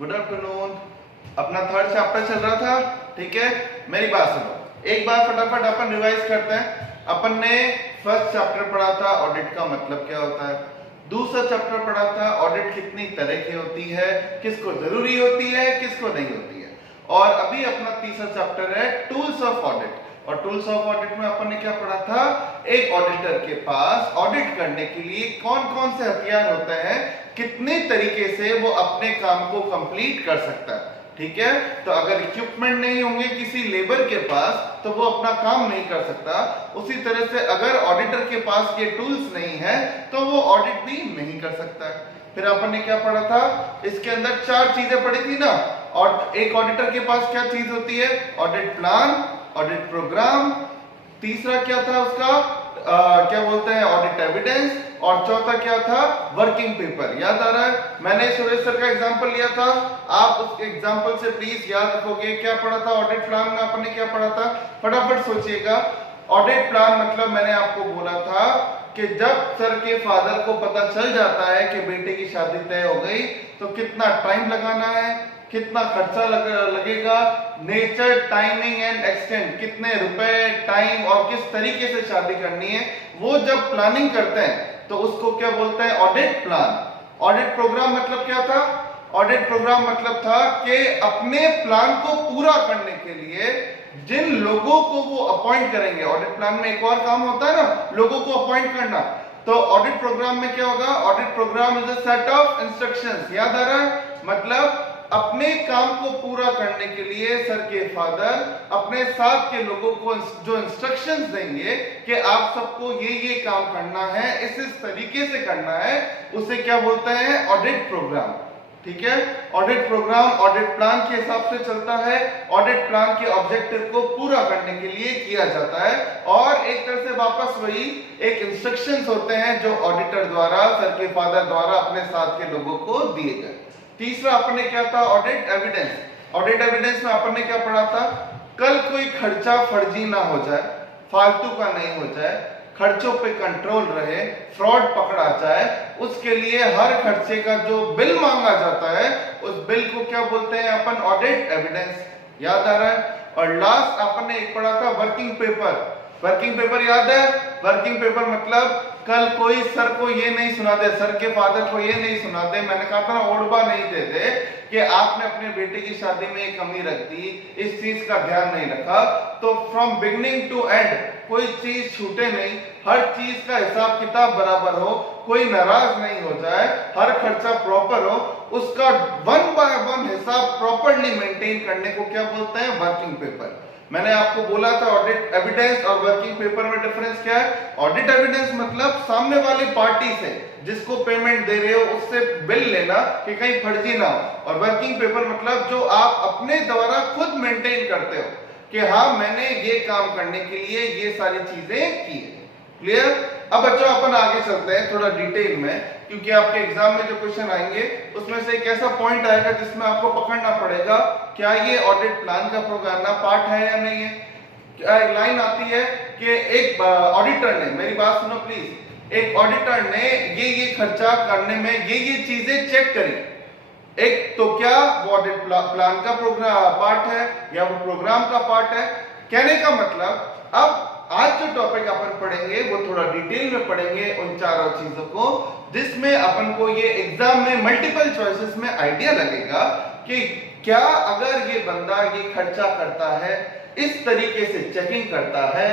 Good afternoon. अपना third chapter चल रहा था, ठीक है। मेरी बात सुनो, एक बार फटाफट अपन रिवाइज करते हैं। अपन ने फर्स्ट चैप्टर पढ़ा था ऑडिट का मतलब क्या होता है, दूसरा चैप्टर पढ़ा था ऑडिट कितनी तरह की होती है, किसको जरूरी होती है किसको नहीं होती है, और अभी अपना तीसरा चैप्टर है टूल्स ऑफ ऑडिट। और टूल्स ऑफ ऑडिट में अपन ने क्या पढ़ा था, एक ऑडिटर के पास ऑडिट करने के लिए कौन कौन से हथियार होते हैं, कितने तरीके से वो अपने काम को कंप्लीट कर सकता है, ठीक है। तो अगर इक्विपमेंट नहीं होंगे किसी लेबर के पास तो वो अपना काम नहीं कर सकता। उसी तरह से अगर ऑडिटर के पास ये टूल्स नहीं है तो वो ऑडिट भी नहीं कर सकता है। फिर अपन ने क्या पढ़ा था, इसके अंदर चार चीजें पढ़ी थी ना। और एक ऑडिटर के पास क्या चीज होती है, ऑडिट प्लान, ऑडिट प्रोग्राम, तीसरा क्या था उसका क्या बोलते हैं ऑडिट एविडेंस, और चौथा क्या था वर्किंग पेपर। याद आ रहा है, मैंने सुरेश सर का एग्जांपल लिया था, आप उस एग्जांपल से प्लीज याद रखोगे। क्या पढ़ा था ऑडिट प्लान में, अपन ने क्या पढ़ा था, फटाफट सोचिएगा। ऑडिट प्लान मतलब मैंने आपको बोला था कि जब सर के फादर को पता चल जाता है कि बेटे की शादी तय हो गई तो कितना टाइम लगाना है, कितना खर्चा लगेगा, नेचर, टाइमिंग एंड एक्सटेंट, कितने रुपए, टाइम और किस तरीके से शादी करनी है, वो जब प्लानिंग करते हैं तो उसको क्या बोलते हैं ऑडिट प्लान। ऑडिट प्रोग्राम मतलब क्या था, ऑडिट प्रोग्राम मतलब था कि अपने प्लान को पूरा करने के लिए जिन लोगों को वो अपॉइंट करेंगे, ऑडिट प्लान में एक और काम होता है ना, लोगों को अपॉइंट करना। तो ऑडिट प्रोग्राम में क्या होगा, audit programme is a set of instructions. याद आ रहा है, मतलब अपने काम को पूरा करने के लिए सर के फादर अपने साथ के लोगों को जो इंस्ट्रक्शंस देंगे कि आप सबको ये काम करना है, इस तरीके से करना है, उसे क्या बोलते हैं ऑडिट प्रोग्राम, ठीक है। ऑडिट प्रोग्राम ऑडिट प्लान के हिसाब से चलता है, ऑडिट प्लान के ऑब्जेक्टिव को पूरा करने के लिए किया जाता है, और एक तरह से वापस वही एक इंस्ट्रक्शंस होते हैं जो ऑडिटर द्वारा, सर के फादर द्वारा अपने साथ के लोगों को दिए गए। तीसरा अपन ने क्या था ऑडिट एविडेंस। ऑडिट एविडेंस में अपन ने क्या पढ़ा था, कल कोई खर्चा फर्जी ना हो जाए, फालतू का नहीं हो जाए, खर्चों पे कंट्रोल रहे, फ्रॉड पकड़ा जाए, उसके लिए हर खर्चे का जो बिल मांगा जाता है उस बिल को क्या बोलते हैं अपन ऑडिट एविडेंस। याद आ रहा है। और लास्ट अपन ने एक पढ़ा था वर्किंग पेपर। वर्किंग पेपर याद है, वर्किंग पेपर मतलब कल कोई सर को ये नहीं सुना दे, सर के फादर को ये नहीं सुना दे, मैंने कहा था ना ओडबा नहीं दे दे कि आपने अपने बेटे की शादी में एक कमी रख दी, इस चीज का ध्यान नहीं रखा। तो फ्रॉम बिगिनिंग टू एंड कोई चीज छूटे नहीं, हर चीज का हिसाब किताब बराबर हो, कोई नाराज नहीं हो जाए, हर खर्चा प्रॉपर हो, उसका वन बाय वन हिसाब प्रॉपरली मेंटेन करने को क्या बोलते हैं वर्किंग पेपर। मैंने आपको बोला था ऑडिट एविडेंस और वर्किंग पेपर में डिफरेंस क्या है। ऑडिट एविडेंस मतलब सामने वाली पार्टी से जिसको पेमेंट दे रहे हो उससे बिल लेना कि कहीं फर्जी ना हो, और वर्किंग पेपर मतलब जो आप अपने द्वारा खुद मेंटेन करते हो कि हाँ मैंने ये काम करने के लिए ये सारी चीजें की है। क्लियर। अब बच्चों अपन आगे चलते हैं थोड़ा डिटेल में, क्योंकि आपके एग्जाम में जो क्वेश्चन आएंगे उसमें से एक ऐसा पॉइंट आएगा जिसमें आपको पकड़ना पड़ेगा क्या ये ऑडिट प्लान का प्रोग्राम पार्ट है या नहीं है। एक लाइन आती है कि एक ऑडिटर ने, मेरी बात सुनो प्लीज, एक ऑडिटर ने ये खर्चा करने में ये चीजें चेक करी। एक तो क्या वो ऑडिट प्लान का प्रोग्राम पार्ट है या वो प्रोग्राम का पार्ट है। कहने का मतलब अब आज जो टॉपिक अपन पढ़ेंगे वो थोड़ा डिटेल में पढ़ेंगे उन चारों चीजों को, जिसमें अपन को ये एग्जाम में मल्टीपल चॉइसेस में आइडिया लगेगा कि क्या अगर ये बंदा ये खर्चा करता है, इस तरीके से चेकिंग करता है,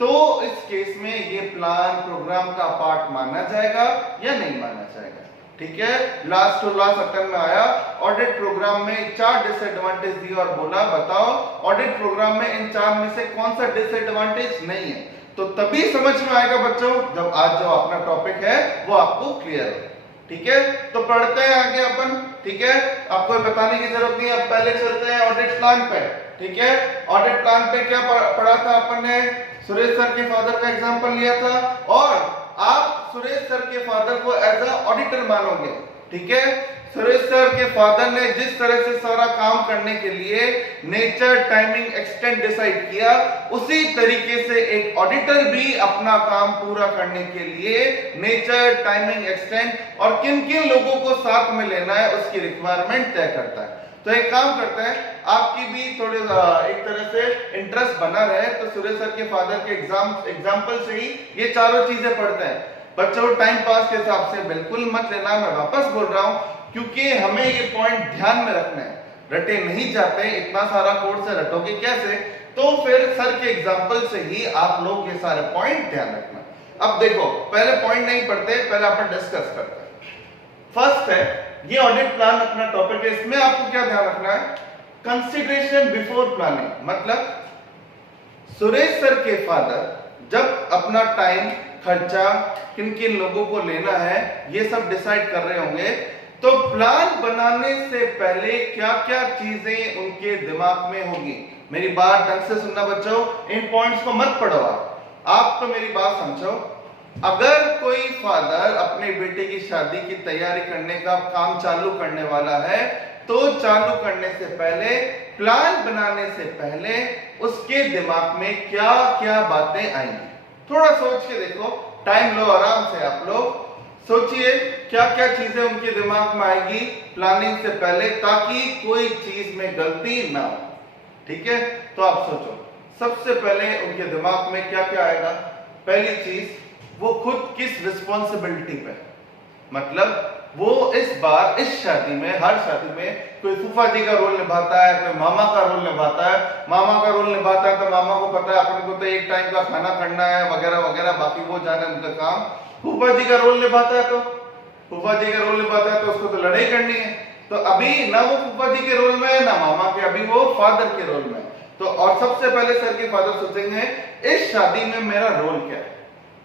तो इस केस में ये प्लान प्रोग्राम का पार्ट माना जाएगा या नहीं माना जाएगा। ठीक है। लास्ट टू लास्ट अटेम्प्ट में आया, ऑडिट प्रोग्राम में 4 डिसएडवांटेज दिए और बोला बताओ ऑडिट प्रोग्राम में इन 4 में से कौन सा डिसएडवांटेज नहीं है। तो तभी समझ में आएगा बच्चों जब आज जो अपना टॉपिक है वो आपको क्लियर है। ठीक है, तो पढ़ते हैं आगे अपन। ठीक है, आपको बताने की जरूरत नहीं, अब पहले चलते हैं ऑडिट प्लान पे। ठीक है, ऑडिट प्लान पे क्या पढ़ा था अपन ने, सुरेश सर के फादर का एग्जांपल लिया था, और आप सुरेश सर के फादर को एज अ ऑडिटर मानोगे। ठीक है। सुरेश सर के फादर ने जिस तरह से सारा काम करने के लिए नेचर टाइमिंग एक्सटेंट डिसाइड किया, उसी तरीके से एक ऑडिटर भी अपना काम पूरा करने के लिए नेचर टाइमिंग एक्सटेंट और किन किन लोगों को साथ में लेना है उसकी रिक्वायरमेंट तय करता है। तो एक काम करते हैं, आपकी भी थोड़े एक तरह से इंटरेस्ट बना रहे, तो सुरेश सर के फादर के एग्जाम्पल से ही ये चारों चीजें पढ़ते हैं। बच्चों टाइम पास के हिसाब से बिल्कुल मत लेना, मैं वापस बोल रहा हूं, क्योंकि हमें ये पॉइंट ध्यान में रखना है। रटे नहीं जाते, इतना सारा कोर्स है, रटोगे कैसे? तो फिर सर के एग्जाम्पल से ही आप लोग ये सारे पॉइंट ध्यान रखना। अब देखो, पहले पॉइंट नहीं पढ़ते, पहले अपन डिस्कस करते हैं। फर्स्ट है, ये ऑडिट प्लान अपना टॉपिक है, इसमें आपको क्या ध्यान रखना है? Consideration before planning. मतलब सुरेश सर के फादर जब अपना टाइम खर्चा किन किन लोगों को लेना है ये सब डिसाइड कर रहे होंगे, तो प्लान बनाने से पहले क्या क्या चीजें उनके दिमाग में होगी। मेरी बात ढंग से सुनना बच्चों, इन पॉइंट्स को मत पढ़ो, आप तो मेरी बात समझो। अगर कोई फादर अपने बेटे की शादी की तैयारी करने का काम चालू करने वाला है, तो चालू करने से पहले, प्लान बनाने से पहले उसके दिमाग में क्या क्या बातें आएंगी, थोड़ा सोच के देखो। टाइम लो, आराम से आप लोग सोचिए क्या क्या चीजें उनके दिमाग में आएगी प्लानिंग से पहले, ताकि कोई चीज में गलती ना हो। ठीक है, तो आप सोचो सबसे पहले उनके दिमाग में क्या क्या आएगा। पहली चीज, वो खुद किस रिस्पॉन्सिबिलिटी पे, मतलब वो इस बार इस शादी में, हर शादी में कोई फूफा जी का रोल निभाता है, कोई मामा का रोल निभाता है। मामा का रोल निभाता है तो मामा को पता है अपन को तो एक टाइम का खाना करना है वगैरह वगैरह, बाकी वो जाने उनका काम। फूफा जी का रोल निभाता है तो फूफा जी का रोल निभाता है तो उसको तो लड़ाई करनी है। तो अभी ना वो फूफा जी के रोल में है ना मामा के, अभी वो फादर के रोल में। तो और सबसे पहले सर के फादर सोचेंगे इस शादी में मेरा रोल क्या है,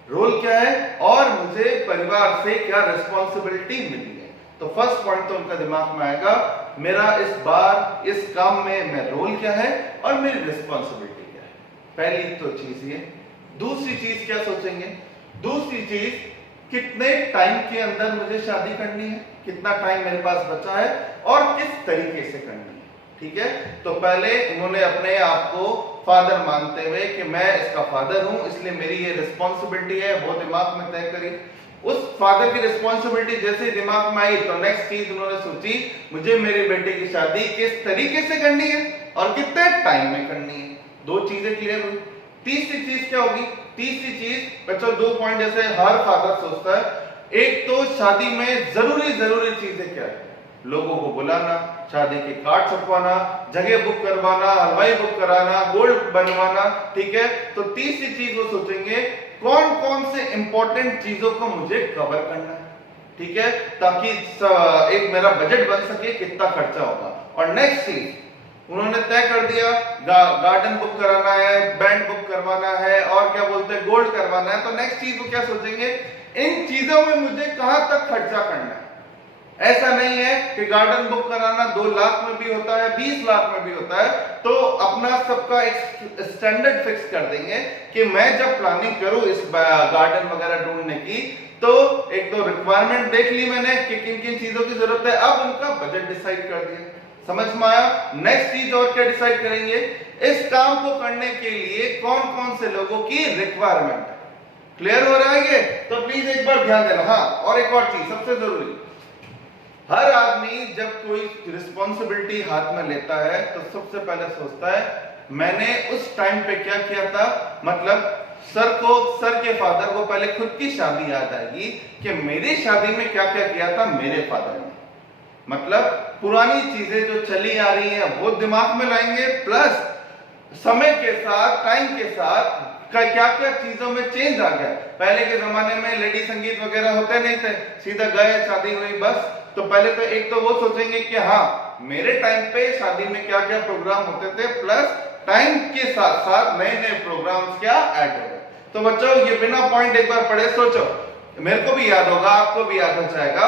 रोल क्या है और मुझे परिवार से क्या रिस्पॉन्सिबिलिटी मिली है। तो फर्स्ट पॉइंट तो उनका दिमाग में आएगा, मेरा इस बार इस काम में मैं रोल क्या है और मेरी रिस्पॉन्सिबिलिटी क्या है। पहली तो चीज ये। दूसरी चीज क्या सोचेंगे? दूसरी चीज, कितने टाइम के अंदर मुझे शादी करनी है, कितना टाइम मेरे पास बचा है और किस तरीके से करनी है। ठीक है, तो पहले उन्होंने अपने आप को फादर मानते हुए कि मैं इसका फादर हूं, इसलिए मेरी ये रिस्पॉन्सिबिलिटी है, वो दिमाग में तय करी। उस फादर की रिस्पॉन्सिबिलिटी जैसे दिमाग में आई, तो नेक्स्ट चीज उन्होंने सोची, मुझे मेरे बेटे की शादी किस तरीके से करनी है और कितने टाइम में करनी है। दो चीजें क्लियर हुई। तीसरी चीज क्या होगी? तीसरी चीज बच्चों, दो पॉइंट जैसे हर फादर सोचता है। एक तो शादी में जरूरी चीजें क्या है? लोगों को बुलाना, शादी के कार्ड छपवाना, जगह बुक करवाना, हलवाई बुक कराना, गोल्ड बनवाना। ठीक है, तो तीसरी चीज वो सोचेंगे कौन कौन से इंपॉर्टेंट चीजों को मुझे कवर करना है। ठीक है, ताकि एक मेरा बजट बन सके कितना खर्चा होगा। और नेक्स्ट चीज उन्होंने तय कर दिया, गार्डन बुक कराना है, बैंड बुक करवाना है और क्या बोलते हैं गोल्ड करवाना है। तो नेक्स्ट चीज वो क्या सोचेंगे, इन चीजों में मुझे कहां तक खर्चा करना है। ऐसा नहीं है कि गार्डन बुक कराना 2 लाख में भी होता है, 20 लाख में भी होता है। तो अपना सबका एक स्टैंडर्ड फिक्स कर देंगे कि मैं जब प्लानिंग करूं इस गार्डन वगैरह ढूंढने की, तो एक तो रिक्वायरमेंट देख ली मैंने कि किन किन चीजों की जरूरत है, अब उनका बजट डिसाइड कर दिया। समझ में आया? नेक्स्ट चीज और क्या डिसाइड करेंगे, इस काम को करने के लिए कौन कौन से लोगों की रिक्वायरमेंट है। क्लियर हो रहा है ये? तो प्लीज एक बार ध्यान देना। हाँ, और एक और चीज सबसे जरूरी, हर आदमी जब कोई रिस्पॉन्सिबिलिटी हाथ में लेता है तो सबसे पहले सोचता है मैंने उस टाइम पे क्या किया था। मतलब सर के फादर को पहले खुद की शादी याद आएगी कि मेरी शादी में क्या क्या किया था मेरे फादर ने। मतलब पुरानी चीजें जो चली आ रही हैं वो दिमाग में लाएंगे, प्लस समय के साथ, टाइम के साथ क्या क्या चीजों में चेंज आ गया। पहले के जमाने में लेडी संगीत वगैरह होते नहीं थे, सीधा गए, शादी हुई, बस। तो पहले तो एक तो वो सोचेंगे कि हाँ मेरे टाइम पे शादी में क्या क्या प्रोग्राम होते थे, प्लस टाइम के साथ साथ नए नए प्रोग्राम्स क्या ऐड हो गए। तो बच्चों ये बिना पॉइंट एक बार पढ़े सोचो, मेरे को भी याद होगा, आपको भी याद हो जाएगा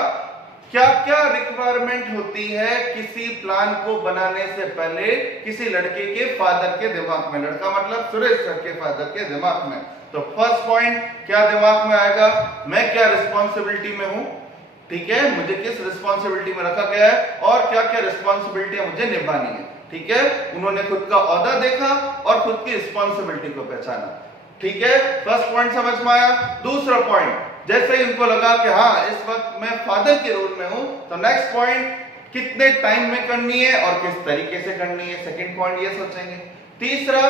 क्या क्या रिक्वायरमेंट होती है किसी प्लान को बनाने से पहले किसी लड़के के फादर के दिमाग में। लड़का मतलब सुरेश सर के फादर के दिमाग में। तो फर्स्ट पॉइंट क्या दिमाग में आएगा, मैं क्या रिस्पॉन्सिबिलिटी में हूं, ठीक है, मुझे किस रिस्पॉन्सिबिलिटी में रखा गया है और क्या क्या रिस्पॉन्सिबिलिटी मुझे निभानी है। ठीक है, उन्होंने खुद का ओहदा देखा और खुद की रिस्पॉन्सिबिलिटी को पहचाना। ठीक है, फर्स्ट पॉइंट समझ में आया। दूसरा पॉइंट, जैसे ही उनको लगा कि हाँ इस वक्त मैं फादर के रोल में हूं, तो नेक्स्ट पॉइंट कितने टाइम में करनी है और किस तरीके से करनी है, सेकंड पॉइंट ये सोचेंगे। तीसरा,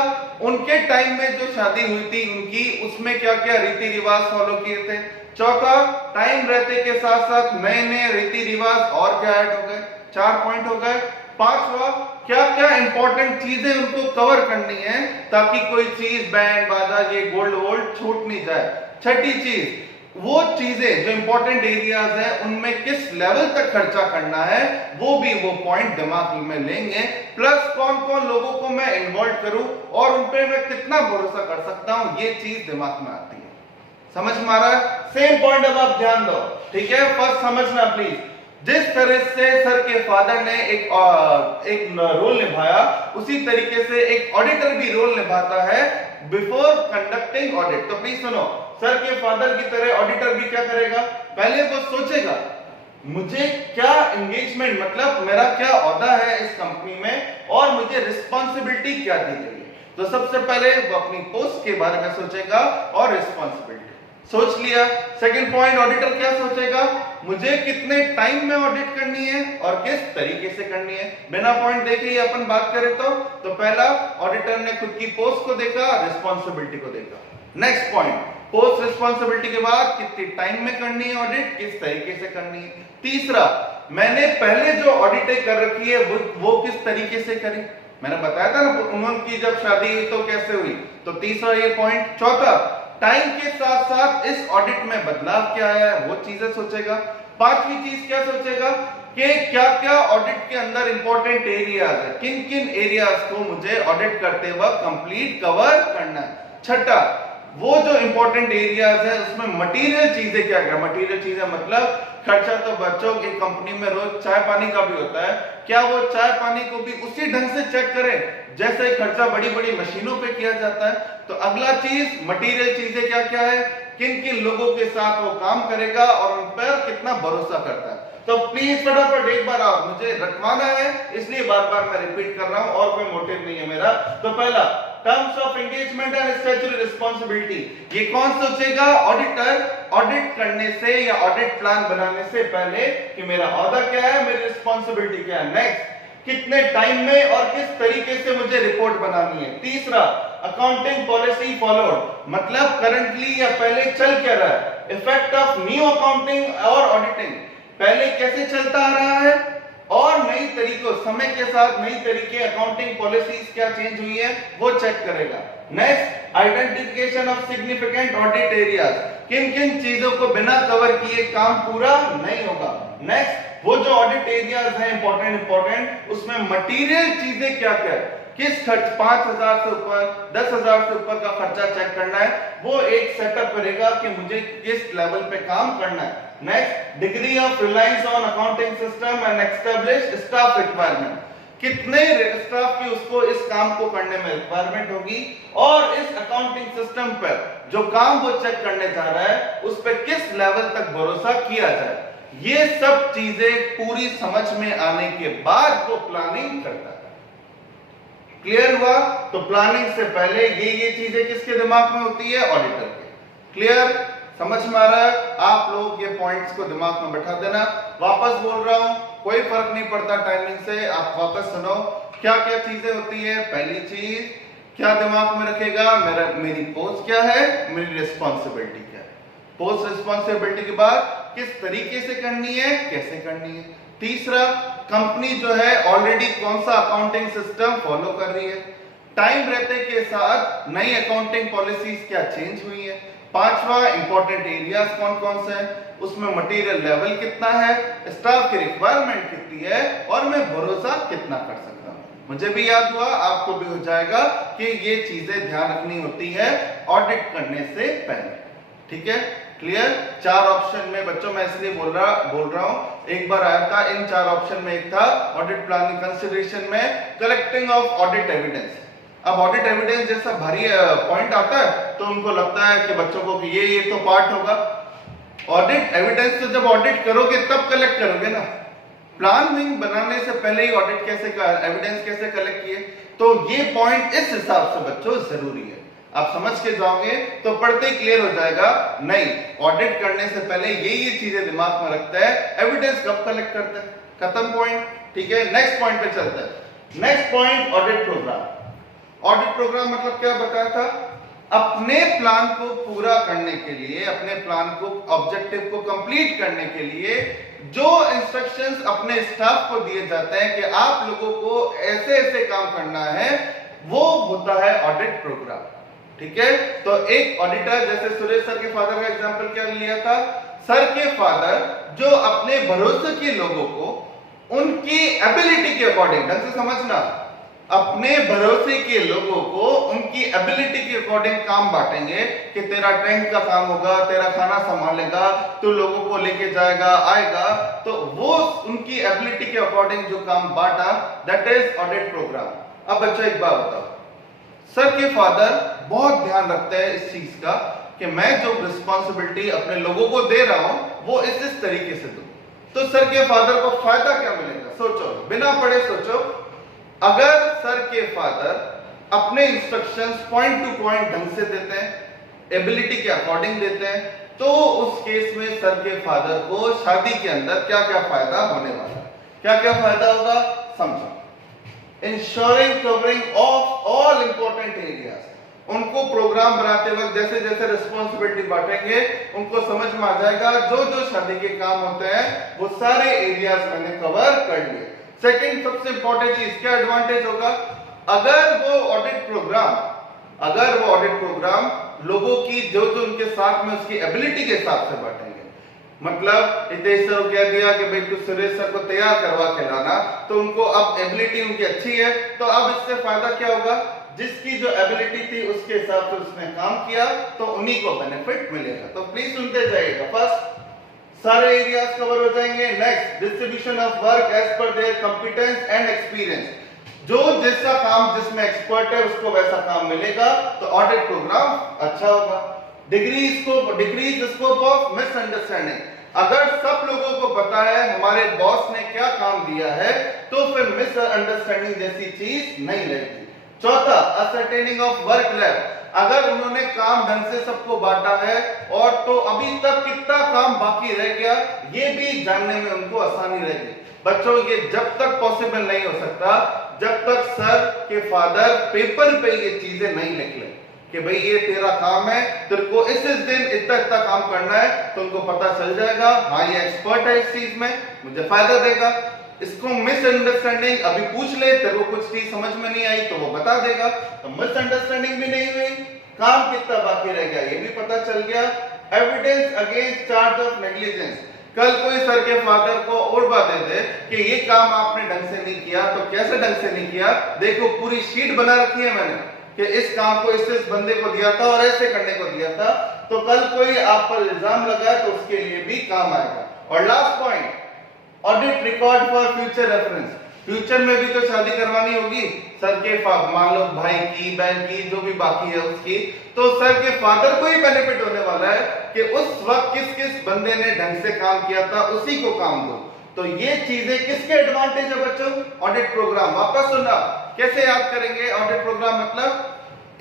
उनके टाइम में जो शादी हुई थी उनकी, उसमें क्या क्या रीति रिवाज फॉलो किए थे। चौथा, टाइम रहते के साथ साथ नए नए रीति रिवाज और क्या ऐड हो गए, 4 पॉइंट हो गए। पांचवा, क्या क्या इंपॉर्टेंट चीजें उनको कवर करनी है ताकि कोई चीज बैंड बाजा ये गोल्ड वोल्ड छूट नहीं जाए। छठी चीज, वो चीजें जो इंपॉर्टेंट एरियाज है उनमें किस लेवल तक खर्चा करना है, वो भी वो पॉइंट दिमाग में लेंगे। प्लस कौन कौन लोगों को मैं इन्वॉल्व करूं और उन पे मैं कितना भरोसा कर सकता हूं, ये चीज दिमाग में आती है। समझ में आ रहा है? सेम पॉइंट अब आप ध्यान दो। ठीक है, फर्स्ट समझना प्लीज। जिस तरह से सर के फादर ने एक रोल निभाया, उसी तरीके से एक ऑडिटर भी रोल निभाता है बिफोर कंडक्टिंग ऑडिट। तो प्लीज सुनो, सर के फादर की तरह ऑडिटर भी क्या करेगा, पहले वो सोचेगा मुझे क्या एंगेजमेंट, मतलब मेरा क्या ओहदा है इस कंपनी में और मुझे रिस्पॉन्सिबिलिटी क्या दी गई है। तो सबसे पहले वो अपनी पोस्ट के बारे में सोचेगा और रिस्पॉन्सिबिलिटी सोच लिया। सेकंड पॉइंट, ऑडिटर क्या सोचेगा, मुझे कितने टाइम में ऑडिट करनी है और किस तरीके से करनी है। बिना पॉइंट देखे ही अपन बात करें तो पहला, ऑडिटर ने खुद की पोस्ट को देखा, रिस्पॉन्सिबिलिटी को देखा। नेक्स्ट पॉइंट, पोस्ट रिस्पॉन्सिबिलिटी के बाद कितनी टाइम में करनी है ऑडिट, किस तरीके से करनी है। तीसरा, मैंने पहले जो ऑडिट कर रखी है वो किस तरीके से करी, मैंने बताया था ना उन्होंने जब शादी हुई तो कैसे हुई। तो तीसरा ये पॉइंट। चौथा, टाइम के साथ साथ इस ऑडिट में बदलाव क्या आया है वो चीजें सोचेगा। पांचवी चीज क्या सोचेगा कि क्या क्या ऑडिट के अंदर इंपॉर्टेंट एरियाज है, किन किन एरियाज को मुझे ऑडिट करते वक्त कंप्लीट कवर करना है। छठा, वो जो इंपॉर्टेंट एरियाज है उसमें मटेरियल चीजें क्या क्या, मटेरियल चीजें मतलब खर्चा तो बच्चों की कंपनी में रोज चाय पानी का भी होता है, क्या वो चाय पानी को भी उसी ढंग से चेक करें जैसे खर्चा बड़ी बड़ी मशीनों पे किया जाता है। तो अगला चीज, मटेरियल चीजें क्या क्या है, किन किन लोगों के साथ वो काम करेगा और उन पर कितना भरोसा करता है। तो प्लीज फटाफट एक बार आओ, मुझे रखवाना है इसलिए बार बार मैं रिपीट कर रहा हूं और कोई मोटिव नहीं है मेरा। तो पहला, terms of engagement and statutory responsibility, ये कौन सोचेगा, ऑडिटर, ऑडिट करने से या ऑडिट प्लान बनाने से पहले कि मेरा ओहदा क्या है, मेरी रिस्पांसिबिलिटी क्या है। नेक्स्ट, कितने टाइम में और किस तरीके से मुझे रिपोर्ट बनानी है। तीसरा, अकाउंटिंग पॉलिसी फॉलोड, मतलब करंटली या पहले चल क्या रहा है, इफेक्ट ऑफ न्यू अकाउंटिंग और ऑडिटिंग, पहले कैसे चलता आ रहा है और नई तरीकों, समय के साथ नई तरीके अकाउंटिंग पॉलिसीज क्या चेंज हुई है वो चेक करेगा। Next, identification of significant audit areas, किन किन चीजों को बिना कवर किए काम पूरा नहीं होगा। नेक्स्ट, वो जो ऑडिट एरियाज है इंपॉर्टेंट उसमें मटेरियल चीजें क्या क्या है, किस खर्च 5,000 से ऊपर 10,000 से ऊपर का खर्चा चेक करना है, वो एक सेटअप करेगा कि मुझे किस लेवल पे काम करना है। Next, degree of reliance on accounting system and establish staff requirement, कितने स्टाफ की उसको इस काम को करने में रिक्वायरमेंट होगी और इस अकाउंटिंग सिस्टम पर जो काम वो चेक करने जा रहा है उस पर किस लेवल तक भरोसा किया जाए। ये सब चीजें पूरी समझ में आने के बाद वो प्लानिंग करता है। क्लियर हुआ? तो प्लानिंग से पहले ये चीजें किसके दिमाग में होती है, ऑडिटर के। क्लियर, समझ में आ रहा है? आप लोग ये पॉइंट्स को दिमाग में बैठा देना। वापस बोल रहा हूं, कोई फर्क नहीं पड़ता टाइमिंग से, आप वापस सुनो क्या क्या चीजें होती है। पहली चीज क्या दिमाग में रखेगा, मेरी पोस्ट क्या है, मेरी रिस्पॉन्सिबिलिटी क्या है। पोस्ट रिस्पॉन्सिबिलिटी के बाद किस तरीके से करनी है, कैसे करनी है। तीसरा, कंपनी जो है ऑलरेडी कौन सा अकाउंटिंग सिस्टम फॉलो कर रही है, टाइम रहते के साथ नई अकाउंटिंग पॉलिसीज क्या चेंज हुई है। पांचवा, इंपॉर्टेंट एरियाज कौन कौन से हैं, उसमें मटेरियल लेवल कितना है, स्टाफ की रिक्वायरमेंट कितनी है और मैं भरोसा कितना कर सकता हूं। मुझे भी याद हुआ, आपको भी हो जाएगा कि ये चीजें ध्यान रखनी होती है ऑडिट करने से पहले। ठीक है, क्लियर? 4 ऑप्शन में बच्चों मैं इसलिए बोल रहा हूं, एक बार आया था इन 4 ऑप्शन में, एक था ऑडिट प्लानिंग कंसिडरेशन में कलेक्टिंग ऑफ ऑडिट एविडेंस। अब ऑडिट एविडेंस जैसा भारी पॉइंट आता है तो उनको लगता है कि बच्चों को कि ये तो पार्ट होगा, ऑडिट एविडेंस तो जब ऑडिट करोगे तब कलेक्ट करोगे ना। प्लान विंग बनाने से पहले ही ऑडिट कैसे एविडेंस कैसे कलेक्ट किए, तो ये पॉइंट इस हिसाब से बच्चों जरूरी है। आप समझ के जाओगे तो पढ़ते ही क्लियर हो जाएगा। नहीं, ऑडिट करने से पहले ये चीजें दिमाग में रखता है, एविडेंस कब कलेक्ट करता है, खत्म पॉइंट। ठीक है, नेक्स्ट पॉइंट पे चलते हैं। Next point audit programme. Audit programme मतलब क्या बताया था, अपने प्लान को पूरा करने के लिए, अपने प्लान को ऑब्जेक्टिव को कंप्लीट करने के लिए जो इंस्ट्रक्शंस अपने स्टाफ को दिए जाते हैं कि आप लोगों को ऐसे ऐसे काम करना है, वो होता है ऑडिट प्रोग्राम। ठीक है, तो एक ऑडिटर, जैसे सुरेश सर के फादर का एग्जांपल क्या लिया था, सर के फादर जो अपने भरोसे के लोगों को उनकी एबिलिटी के अकॉर्डिंग, ढंग से समझना, अपने भरोसे के लोगों को उनकी एबिलिटी के अकॉर्डिंग काम बांटेंगे कि तेरा टेंट का काम होगा, तेरा खाना संभालेगा, तू लोगों को लेके जाएगा आएगा, तो वो उनकी एबिलिटी के अकॉर्डिंग जो काम बांटा, दैट इज ऑडिट प्रोग्राम। अब बच्चा एक बात बताओ, सर के फादर बहुत ध्यान रखते हैं इस चीज का कि मैं जो रिस्पॉन्सिबिलिटी अपने लोगों को दे रहा हूं वो इस तरीके से दूं, तो सर के फादर को फायदा क्या मिलेगा, सोचो, बिना पढ़े सोचो। अगर सर के फादर अपने इंस्ट्रक्शंस पॉइंट टू पॉइंट ढंग से देते हैं, एबिलिटी के अकॉर्डिंग देते हैं, तो उस केस में सर के फादर को शादी के अंदर क्या क्या फायदा होने वाला है, क्या क्या फायदा होगा, समझो। Ensuring covering of all important areas. उनको प्रोग्राम बनाते वक्त जैसे जैसे रिस्पॉन्सिबिलिटी बांटेंगे उनको समझ में आ जाएगा जो जो शादी के काम होते हैं वो सारे एरियाज मैंने कवर कर लिए। सेकंड सबसे इंपॉर्टेंट चीज क्या एडवांटेज होगा, अगर वो ऑडिट प्रोग्राम लोगों की जो जो उनके साथ में उसकी एबिलिटी के हिसाब से बांटेंगे, मतलब हितेश सर कह दिया कि भाई कुछ सुरेश सर को तैयार करवा के लाना, तो उनको अब एबिलिटी उनकी अच्छी है, तो अब इससे फायदा क्या होगा, जिसकी जो एबिलिटी थी उसके हिसाब से उसने काम किया तो उन्हीं को बेनिफिट मिलेगा। तो प्लीज सुनते जाइएगा। फर्स्ट, सारे एरियाज कवर हो जाएंगे। Next, distribution of work as per their competence and experience. जो जैसा काम जिसमें एक्सपर्ट है उसको वैसा काम मिलेगा, तो ऑडिट प्रोग्राम अच्छा होगा। Decrease scope of misunderstanding. अगर सब लोगों को पता है हमारे बॉस ने क्या काम दिया है, तो फिर मिसअंडरस्टैंडिंग जैसी चीज नहीं रहेगी। चौथा, असरटेनिंग ऑफ वर्क लेवल। अगर उन्होंने काम ढंग से सबको बांटा है और तो अभी तक कितना काम बाकी रह गया ये भी जानने में उनको आसानी रहेगी। बच्चों, ये जब तक पॉसिबल नहीं हो सकता जब तक सर के फादर पेपर पे ये चीजें नहीं लिख ले कि भाई ये तेरा काम है, तेरे को इस दिन इतना इतना काम करना है, तो उनको पता चल जाएगा हाँ ये एक्सपर्ट है इस चीज में, मुझे फायदा देगा। इसको मिसअंडरस्टैंडिंग अभी पूछ ले, तेरे को कुछ चीज समझ में नहीं आई तो वो बता देगा, तो मिसअंडरस्टैंडिंग भी नहीं हुई, काम कितना बाकी रह गया ये भी पता चल गया। Evidence against charge of negligence. कल कोई सर के फादर को उड़वा दे दे कि ये काम आपने ढंग से नहीं किया, तो कैसे ढंग से नहीं किया, देखो पूरी शीट बना रखी है मैंने कि इस काम को इस बंदे को दिया था और ऐसे करने को दिया था, तो कल कोई आप पर इल्जाम लगाए तो उसके लिए भी काम आएगा। और last point, audit record for future reference. Future में भी तो शादी करवानी होगी सर के मान लो भाई की, बहन की, जो भी बाकी है उसकी, तो सर के फादर को ही बेनिफिट होने वाला है कि उस वक्त किस किस बंदे ने ढंग से काम किया था उसी को काम दो। तो ये चीजें किसके एडवांटेज है बच्चों, ऑडिट प्रोग्राम। वापस सुनना, कैसे याद करेंगे ऑडिट प्रोग्राम, मतलब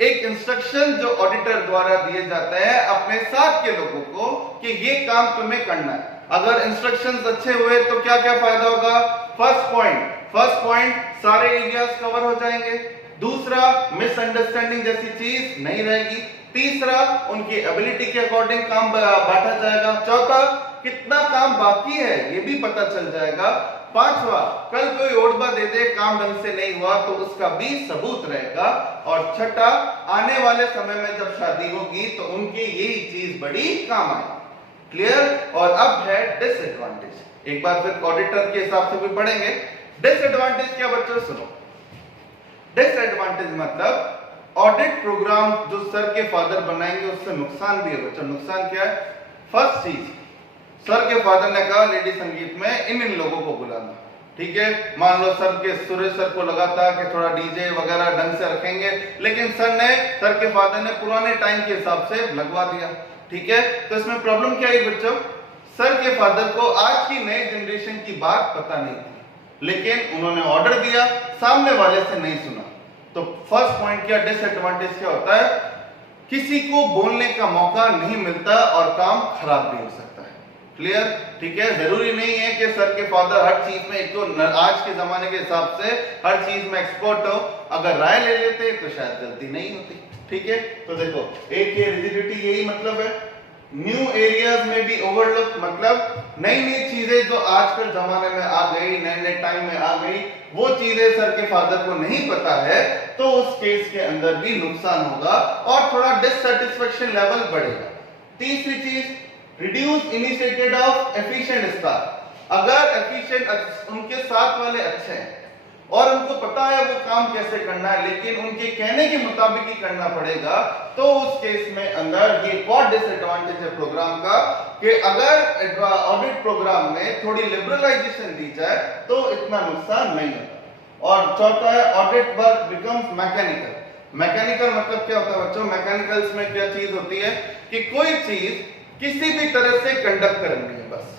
एक इंस्ट्रक्शन जो ऑडिटर द्वारा दिए जाते हैं अपने साथ के लोगों को कि ये काम तुम्हें करना है। अगर इंस्ट्रक्शंस अच्छे हुए तो क्या क्या फायदा होगा। फर्स्ट पॉइंट सारे एरियाज कवर हो जाएंगे। दूसरा, मिसअंडरस्टैंडिंग जैसी चीज नहीं रहेगी। तीसरा, उनकी एबिलिटी के अकॉर्डिंग काम बांटा जाएगा। चौथा, कितना काम बाकी है ये भी पता चल जाएगा। पांचवा, कल कोई ओडबा दे दे काम ढंग से नहीं हुआ तो उसका भी सबूत रहेगा। और छठा, आने वाले समय में जब शादी होगी तो उनकी यही चीज बड़ी काम आएगी। क्लियर। और अब है डिसएडवांटेज। एक बार फिर ऑडिटर के हिसाब से भी पढ़ेंगे। डिसएडवांटेज क्या बच्चों, सुनो। डिसएडवांटेज मतलब ऑडिट प्रोग्राम जो सर के फादर बनाएंगे उससे नुकसान भी है बच्चों। नुकसान क्या है। फर्स्ट चीज, सर के फादर ने कहा लेडी संगीत में इन लोगों को बुलाना, ठीक है। मान लो सर के सुरेश सर को लगा था कि थोड़ा डीजे वगैरह ढंग से रखेंगे, लेकिन सर के फादर ने पुराने टाइम के हिसाब से लगवा दिया, ठीक है। तो इसमें प्रॉब्लम क्या है बच्चों, सर के फादर को आज की नई जनरेशन की बात पता नहीं थी, लेकिन उन्होंने ऑर्डर दिया, सामने वाले से नहीं सुना। तो फर्स्ट पॉइंट क्या डिसएडवांटेज क्या होता है, किसी को बोलने का मौका नहीं मिलता और काम खराब भी हो सकता है। क्लियर? ठीक है, जरूरी नहीं है कि सर के फादर हर चीज में, एक तो आज के जमाने के हिसाब से हर चीज में एक्सपर्ट हो, अगर राय ले लेते तो शायद गलती नहीं होती। ठीक है, तो देखो एक ये रिजिडिटी, यही मतलब है। न्यू एरियाज में भी ओवरलुक, मतलब नई नई चीजें जो आजकल जमाने में आ गई, नए नए टाइम में आ गई, वो चीजें सर के फादर को नहीं पता है, तो उस केस के अंदर भी नुकसान होगा और थोड़ा डिससैटिस्फैक्शन लेवल बढ़ेगा। तीसरी चीज, reduce initiative of efficient staff. अगर एफिशिएंट उनके साथ वाले अच्छे हैं और उनको पता है वो काम कैसे करना है, लेकिन उनके कहने के मुताबिक ही करना पड़ेगा, तो उस केस में अंदर ये बहुत डिसएडवांटेज है प्रोग्राम का कि अगर ऑडिट प्रोग्राम में थोड़ी लिबरलाइजेशन दी जाए तो इतना नुकसान नहीं होता। और चौथा है, audit work becomes mechanical. Mechanical मतलब क्या होता है बच्चों? मैकेनिकल्स में क्या चीज होती है कि कोई चीज किसी भी तरह से कंडक्ट करनी है बस।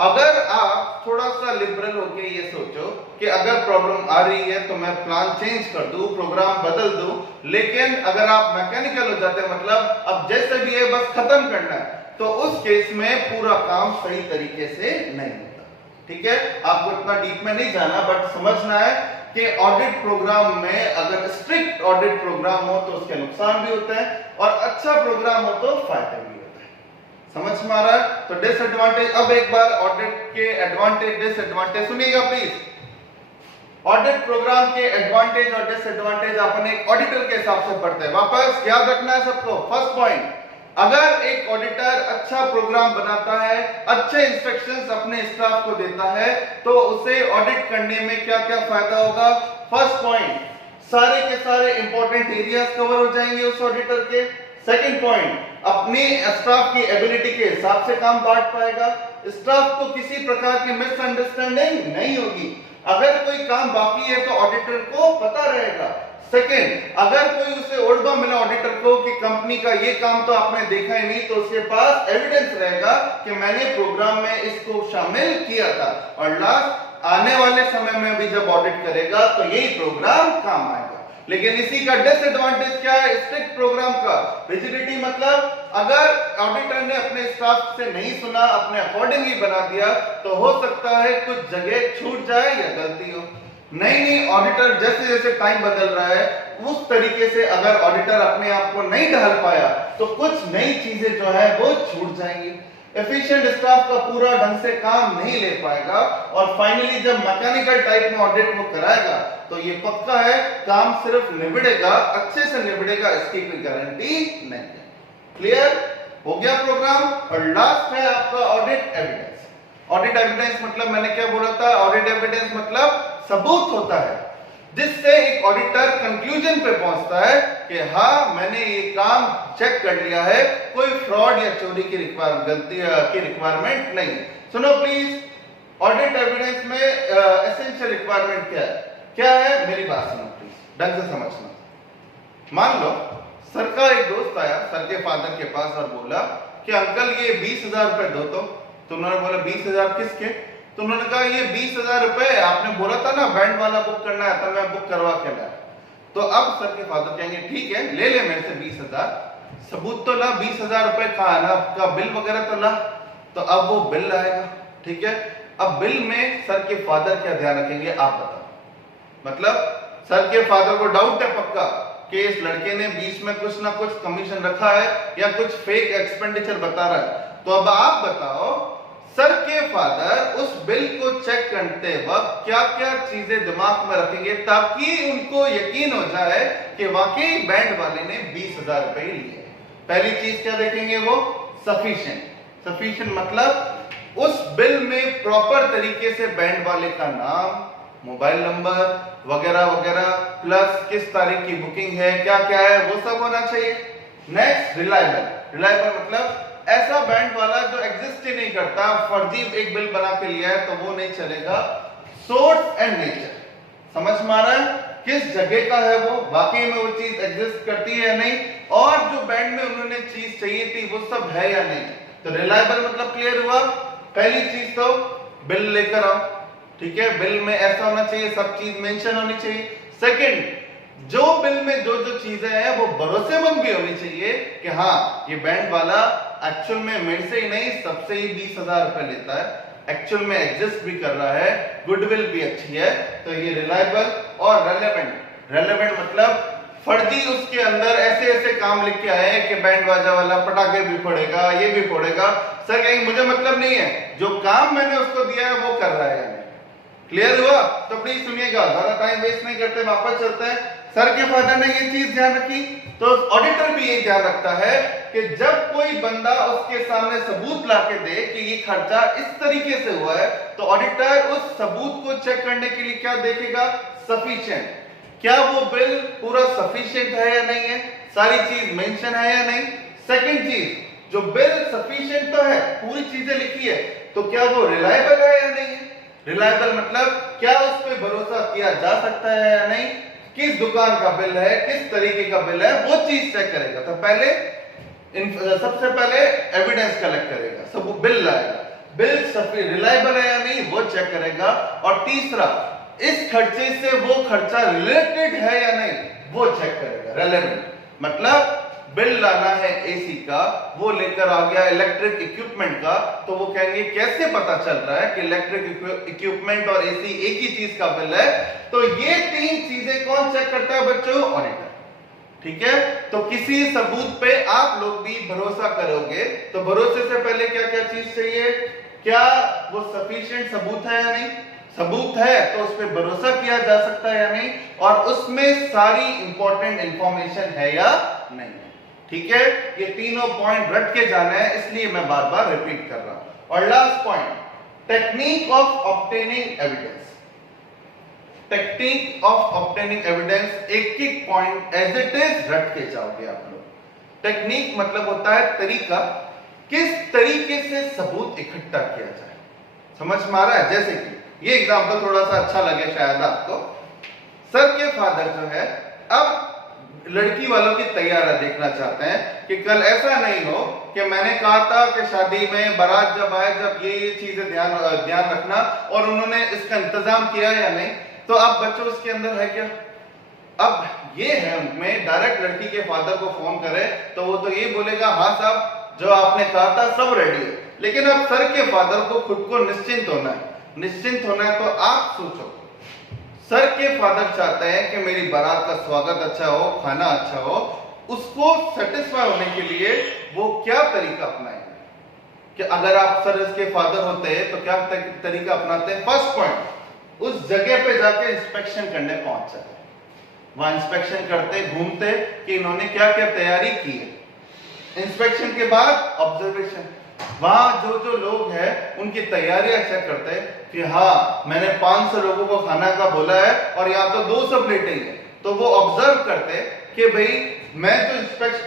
अगर आप थोड़ा सा लिबरल होके ये सोचो कि अगर प्रॉब्लम आ रही है तो मैं प्लान चेंज कर दूं, प्रोग्राम बदल दूं, लेकिन अगर आप मैकेनिकल हो जाते हैं, मतलब अब जैसे भी है बस खत्म करना है, तो उस केस में पूरा काम सही तरीके से नहीं होता। ठीक है, आपको इतना डीप में नहीं जाना, बट समझना है कि ऑडिट प्रोग्राम में अगर स्ट्रिक्ट ऑडिट प्रोग्राम हो तो उसके नुकसान भी होते हैं और अच्छा प्रोग्राम हो तो फायदे भी। समझ में आ रहा है? तो डिसएडवांटेज, अब एक बार ऑडिट के एडवांटेज डिसएडवांटेज सुनिएगा प्लीज। ऑडिट प्रोग्राम के एडवांटेज और डिसएडवांटेज अपन एक ऑडिटर के हिसाब से पढ़ते हैं, वापस याद रखना है सबको। फर्स्ट पॉइंट, अगर एक ऑडिटर अच्छा प्रोग्राम बनाता है, अच्छे इंस्ट्रक्शंस अपने स्टाफ को देता है, तो उसे ऑडिट करने में क्या क्या फायदा होगा? फर्स्ट पॉइंट, सारे के सारे इंपॉर्टेंट एरियाज कवर हो जाएंगे उस ऑडिटर के। सेकंड पॉइंट, अपनी स्टाफ की एबिलिटी के हिसाब से काम बांट पाएगा, स्टाफ को किसी प्रकार की मिसअंडरस्टैंडिंग नहीं होगी। अगर कोई काम बाकी है तो ऑडिटर को पता रहेगा। सेकंड, अगर कोई उसे ओरबा मिला ऑडिटर को कि कंपनी का ये काम तो आपने देखा ही नहीं, तो उसके पास एविडेंस रहेगा कि मैंने प्रोग्राम में इसको शामिल किया था। और लास्ट, आने वाले समय में भी जब ऑडिट करेगा तो यही प्रोग्राम काम आएगा। लेकिन इसी का डिसएडवांटेज क्या है स्ट्रिक्ट प्रोग्राम का? रिजिडिटी, मतलब अगर ऑडिटर ने अपने स्टाफ से नहीं सुना, अपने अकॉर्डिंग ही बना दिया, तो हो सकता है कुछ जगह छूट जाए या गलती हो। नहीं, ऑडिटर जैसे जैसे टाइम बदल रहा है उस तरीके से अगर ऑडिटर अपने आप को नहीं ढाल पाया तो कुछ नई चीजें जो है वो छूट जाएंगी। एफिशिएंट स्टाफ का पूरा ढंग से काम नहीं ले पाएगा और फाइनली जब मैकेनिकल टाइप में ऑडिट वो कराएगा तो ये पक्का है काम सिर्फ निबड़ेगा, अच्छे से निबड़ेगा, इसकी कोई गारंटी नहीं है। क्लियर हो गया प्रोग्राम? और लास्ट है आपका ऑडिट एविडेंस। ऑडिट एविडेंस मतलब मैंने क्या बोला था? ऑडिट एविडेंस मतलब सबूत होता है जिससे एक ऑडिटर कंक्लूजन पे पहुंचता है कि हाँ मैंने ये काम चेक कर लिया है, कोई फ्रॉड या चोरी की गलती की रिक्वायरमेंट नहीं। सुनो प्लीज, ऑडिट एविडेंस में एसेंशियल रिक्वायरमेंट क्या है? क्या है मेरी बात सुनो प्लीज, ढंग से समझना। मान लो सर का एक दोस्त आया सर के फादर के पास और बोला कि अंकल ये 20,000 रुपए दो। तो उन्होंने बोला 20,000 किसके? तो उन्होंने कहा ये 20,000 रुपए आपने बोला था ना बैंड वाला बुक करना है, तो मैं बुक करवा के लाया। तो अब सर के फादर कहेंगे ठीक है ले ले मेरे से 20,000, सबूत तो ला, 20,000 रुपए कहाँ है ना आपका, बिल वगैरह तो ला। तो अब वो बिल लाएगा। ठीक है, अब बिल में सर के फादर क्या ध्यान रखेंगे आप बताओ? मतलब सर के फादर को डाउट है पक्का कि इस लड़के ने बीच में कुछ ना कुछ कमीशन रखा है या कुछ फेक एक्सपेंडिचर बता रहा है। तो अब आप बताओ सर के फादर उस बिल को चेक करते वक्त क्या क्या चीजें दिमाग में रखेंगे ताकि उनको यकीन हो जाए कि वाकई बैंड वाले ने 20,000 रुपए लिए? पहली चीज क्या देखेंगे वो? सफिशिएंट। सफिशिएंट मतलब उस बिल में प्रॉपर तरीके से बैंड वाले का नाम, मोबाइल नंबर वगैरह वगैरह, प्लस किस तारीख की बुकिंग है, क्या क्या है, वो सब होना चाहिए। Next, reliable. रिलायबल मतलब ऐसा बैंड वाला जो एग्जिस्ट ही नहीं करता, फर्जी एक बिल बना के लिया है तो वो नहीं चलेगा। सोर्स एंड नेचर, समझ में आ रहा है? किस जगह का है वो, वाकई में वो चीज एग्जिस्ट करती है या नहीं, और जो बैंड में उन्होंने चीज चाहिए थी वो सब है या नहीं। तो रिलायबल मतलब क्लियर हुआ। पहली चीज तो बिल लेकर आओ, ठीक है, बिल में ऐसा होना चाहिए, सब चीज मेंशन होनी चाहिए। सेकंड, जो बिल में जो जो चीजें हैं वो भरोसेमंद भी होनी चाहिए कि हाँ ये बैंड वाला एक्चुअल में मेरे से ही नहीं सबसे ही 20,000 रुपए लेता है, एक्चुअल में एग्जिस्ट भी कर रहा है, गुडविल भी अच्छी है। तो ये रिलायबल और रेलेवेंट। रेलेवेंट मतलब फर्जी उसके अंदर ऐसे ऐसे काम लिख के आए कि बैंड बाजा वाला पटाखे भी फोड़ेगा, ये भी फोड़ेगा। सर कहीं मुझे मतलब नहीं है, जो काम मैंने उसको दिया है वो कर रहा है। क्लियर हुआ? तो प्लीज सुनिएगा, ज्यादा टाइम वेस्ट नहीं करते, वापस चलते हैं। सर के फादर ने ये चीज ध्यान रखी, तो ऑडिटर भी ये ध्यान रखता है कि जब कोई बंदा उसके सामने सबूत लाके दे कि ये खर्चा इस तरीके से हुआ है, तो ऑडिटर उस सबूत को चेक करने के लिए क्या देखेगा? सफिशिएंट। क्या वो बिल पूरा सफिशिएंट है या नहीं है, सारी चीज मेंशन है या नहीं। सेकंड चीज, जो बिल सफिशिएंट तो है, पूरी चीजें लिखी है, तो क्या वो रिलायबल है या नहीं है। रिलायबल मतलब क्या उस पर भरोसा किया जा सकता है या नहीं, किस दुकान का बिल है, किस तरीके का बिल है, वो चीज चेक करेगा। तो पहले सबसे पहले एविडेंस कलेक्ट करेगा, सब बिल लाएगा, बिल रिलायबल है या नहीं वो चेक करेगा। और तीसरा, इस खर्चे से वो खर्चा रिलेटेड है या नहीं वो चेक करेगा। रेलेवेंट मतलब बिल लाना है एसी का, वो लेकर आ गया इलेक्ट्रिक इक्विपमेंट का, तो वो कहेंगे कैसे पता चल रहा है कि इलेक्ट्रिक इक्विपमेंट और एसी एक ही चीज का बिल है। तो ये तीन चीजें कौन चेक करता है बच्चों? ऑडिटर। ठीक है, तो किसी सबूत पे आप लोग भी भरोसा करोगे, तो भरोसे से पहले क्या क्या चीज चाहिए? क्या वो सफिशिएंट सबूत है या नहीं, सबूत है तो उस पर भरोसा किया जा सकता है या नहीं, और उसमें सारी इंपॉर्टेंट इंफॉर्मेशन है या नहीं। ठीक है, ये तीनों पॉइंट रट के जाना है, इसलिए मैं बार बार रिपीट कर रहा हूं। और last point, technique of obtaining evidence. Technique of obtaining evidence, एक एक पॉइंट एज इट इज रट के जाओगे आप लोग। टेक्निक मतलब होता है तरीका, किस तरीके से सबूत इकट्ठा किया जाए। समझ में आ रहा है? जैसे कि ये एग्जांपल थोड़ा सा अच्छा लगे शायद आपको। सर के फादर जो है अब लड़की वालों की तैयारी देखना चाहते हैं कि कल ऐसा नहीं हो कि मैंने कहा था कि शादी में बारात जब आए जब ये चीजें ध्यान रखना, और उन्होंने इसका इंतजाम किया या नहीं। तो अब बच्चों उसके अंदर है क्या? अब ये है उनमें डायरेक्ट लड़की के फादर को फोन करे तो वो तो ये बोलेगा हाँ साहब जो आपने कहा था सब रेडी है। लेकिन अब सर के फादर को खुद को निश्चिंत होना है, निश्चिंत होना है। तो आप सोचो, सर के फादर चाहते हैं कि मेरी बारात का स्वागत अच्छा हो, खाना अच्छा हो, उसको सेटिस्फाई होने के लिए वो क्या तरीका अपनाएंगे? कि अगर आप सर इसके फादर होते हैं तो क्या तरीका अपनाते हैं? फर्स्ट पॉइंट, उस जगह पे जाके इंस्पेक्शन करने पहुंच जाते, वहां इंस्पेक्शन करते, घूमते कि इन्होंने क्या क्या तैयारी की है। इंस्पेक्शन के बाद ऑब्जर्वेशन, वहां जो जो लोग हैं उनकी तैयारियां चेक करते हैं कि हाँ मैंने 500 लोगों को खाना का बोला है और यहाँ तो 200 प्लेटें हैं। तो वो ऑब्जर्व करते कि भाई मैं तो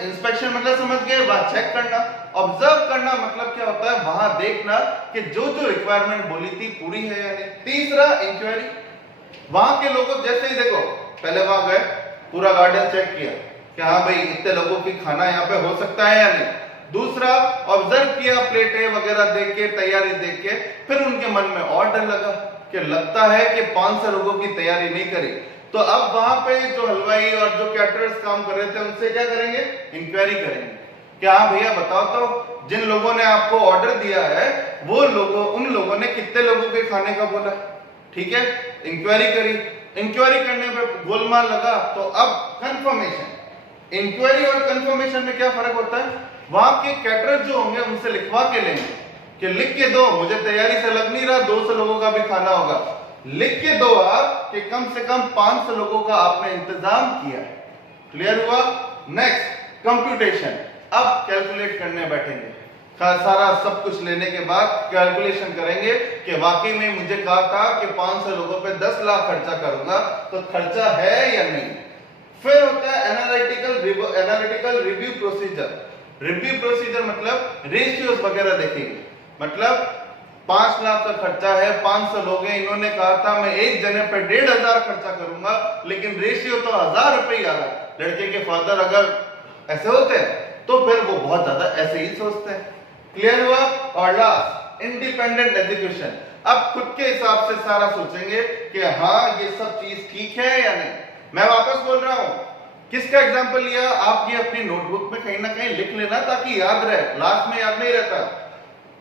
इंस्पेक्शन मतलब समझ गए, वहां चेक करना। ऑब्जर्व करना मतलब क्या होता है? वहां देखना कि जो जो रिक्वायरमेंट बोली थी पूरी है या नहीं। तीसरा इंक्वायरी, वहां के लोगों जैसे ही देखो पहले वहां गए, पूरा गार्डन चेक किया कि हाँ भाई इतने लोगों की खाना यहाँ पे हो सकता है या नहीं। दूसरा ऑब्जर्व किया, प्लेटें वगैरह देख के, तैयारी देख के, फिर उनके मन में और डर लगा कि लगता है कि 500 लोगों की तैयारी नहीं करी। तो अब वहां पे जो हलवाई और जो कैटरर्स काम कर रहे थे उनसे क्या करेंगे? इंक्वायरी करेंगे कि हाँ भैया बताओ तो जिन लोगों ने आपको ऑर्डर दिया है वो लोगों, उन लोगों ने कितने लोगों के खाने का बोला। ठीक है, इंक्वायरी करी, इंक्वायरी करने पे गोलमाल लगा। तो अब कंफर्मेशन, इंक्वायरी और कंफर्मेशन में क्या फर्क होता है? वहां के कैटरर जो होंगे उनसे लिखवा के लेंगे कि लिख के दो, मुझे तैयारी से लग नहीं रहा 200 लोगों का भी खाना होगा, लिख के दो आप कि कम से कम 500 लोगों का आपने इंतजाम किया है। क्लियर हुआ? नेक्स्ट कंप्यूटेशन, अब कैलकुलेट करने बैठेंगे, सारा सब कुछ लेने के बाद कैलकुलेशन करेंगे कि वाकई में मुझे कहा था कि 500 लोगों पे 10 लाख खर्चा करूंगा, तो खर्चा है या नहीं। फिर होता है analytical review procedure. Review procedure मतलब रेशियोज वगैरह देखेंगे, मतलब 5 लाख का खर्चा है, 500 लोग हैं, इन्होंने कहा था मैं एक जने पे 1,500 खर्चा करूंगा, लेकिन रेशियो तो 1000 रुपए ही आ रहा है। लड़के के फादर अगर ऐसे होते हैं तो फिर वो बहुत ज्यादा ऐसे ही सोचते हैं। क्लियर हुआ? और लास्ट इंडिपेंडेंट एजुकेशन। अब खुद के हिसाब से सारा सोचेंगे कि हाँ ये सब चीज ठीक है या नहीं। मैं वापस बोल रहा हूं, किसका एग्जांपल लिया? आप ये अपनी नोटबुक में कहीं ना कहीं लिख लेना ताकि याद रहे, लास्ट में याद नहीं रहता।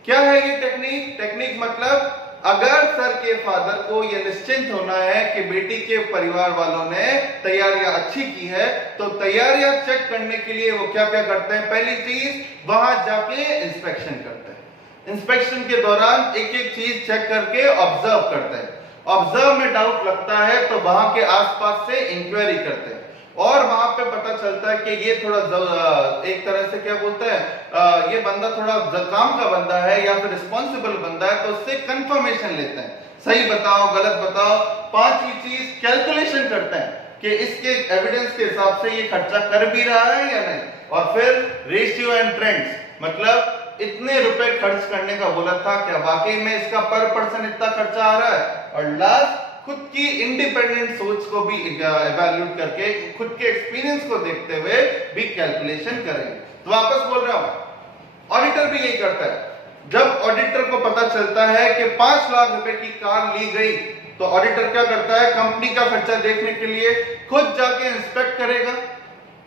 क्या है ये टेक्निक? टेक्निक मतलब अगर सर के फादर को ये निश्चिंत होना है कि बेटी के परिवार वालों ने तैयारियां अच्छी की है, तो तैयारियां चेक करने के लिए वो क्या क्या करते हैं? पहली चीज, वहां जाके इंस्पेक्शन करते हैं। इंस्पेक्शन के दौरान एक एक चीज चेक करके ऑब्जर्व करते हैं। ऑब्जर्व में डाउट लगता है तो वहां के आसपास से इंक्वायरी करते हैं, और वहां पे पता चलता है कि ये थोड़ा एक तरह से क्या बोलते हैं, ये बंदा थोड़ा काम का बंदा है या फिर रिस्पॉन्सिबल बंदा है, तो उससे कंफर्मेशन लेते हैं, सही बताओ गलत बताओ। पांचवी चीज, कैलकुलेशन करते हैं कि इसके एविडेंस के हिसाब से ये खर्चा कर भी रहा है या नहीं। और फिर रेशियो एंड ट्रेंड्स, मतलब इतने रुपए खर्च करने का बोला था, क्या वाकई में इसका पर पर्सन इतना खर्चा आ रहा है? और लास्ट, खुद की इंडिपेंडेंट सोच को भी इवैल्यूएट करके, खुद के एक्सपीरियंस को देखते हुए भी कैलकुलेशन करेंगे। तो वापस बोल रहा हूं, ऑडिटर भी यही करता है। जब ऑडिटर को पता चलता है कि 5 लाख रुपए की कार ली गई, तो ऑडिटर क्या करता है? कंपनी का खर्चा देखने के लिए खुद जाके इंस्पेक्ट करेगा,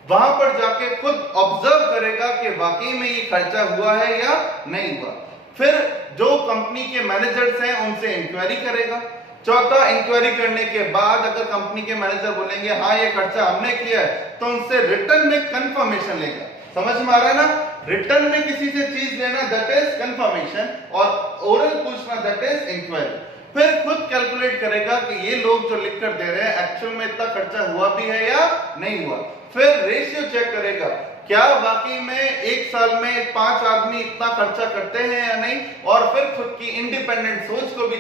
वहां पर जाके खुद ऑब्जर्व करेगा कि वाकई में ये खर्चा हुआ है या नहीं हुआ। फिर जो कंपनी के मैनेजर्स हैं उनसे इंक्वायरी करेगा। चौथा, इंक्वायरी करने के बाद अगर कंपनी के मैनेजर बोलेंगे हाँ ये खर्चा हमने किया है, तो उनसे रिटर्न में कंफर्मेशन लेगा। समझ में आ रहा है ना? रिटर्न में किसी से चीज लेना दैट इज कंफर्मेशन, और ओरल पूछना दैट इज इंक्वायरी। फिर खुद कैलकुलेट करेगा कि ये लोग जो लिख कर दे रहे हैं एक्चुअल में इतना खर्चा हुआ भी है या नहीं हुआ। फिर रेशियो चेक करेगा, क्या वाकई में एक साल में 5 आदमी इतना खर्चा करते हैं या नहीं, और फिर खुद की इंडिपेंडेंट सोच को भी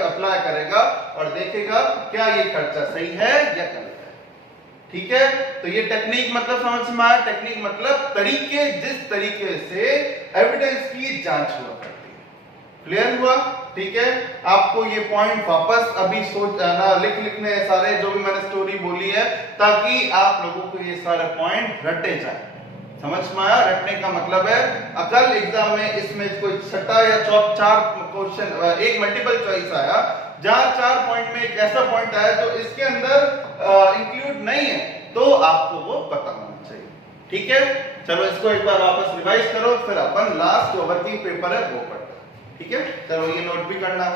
अप्लाई करेगा और देखेगा क्या ये खर्चा सही है या गलत है। ठीक है? तो ये टेक्निक मतलब समझ में आया? टेक्निक मतलब तरीके, जिस तरीके से एविडेंस की जांच हुआ करती है। क्लियर हुआ? ठीक है, आपको ये पॉइंट वापस अभी सोचना, लिखने सारे जो भी मैंने स्टोरी बोली है, ताकि आप लोगों को ये सारे पॉइंट रटे जाए। समझ में आया? रटने का मतलब है अकल एग्जाम में इसमें कोई 6 या 4 क्वेश्चन, एक मल्टीपल चॉइस आया जहां 4 पॉइंट में एक ऐसा पॉइंट आया जो इसके अंदर इंक्लूड नहीं है, तो आपको वो पता होना चाहिए। ठीक है, चलो इसको एक बार वापस रिवाइज करो, फिर अपन लास्ट जो वर्किंग पेपर है वो पढ़ते हैं। ठीक है, चलो ये नोट भी करना।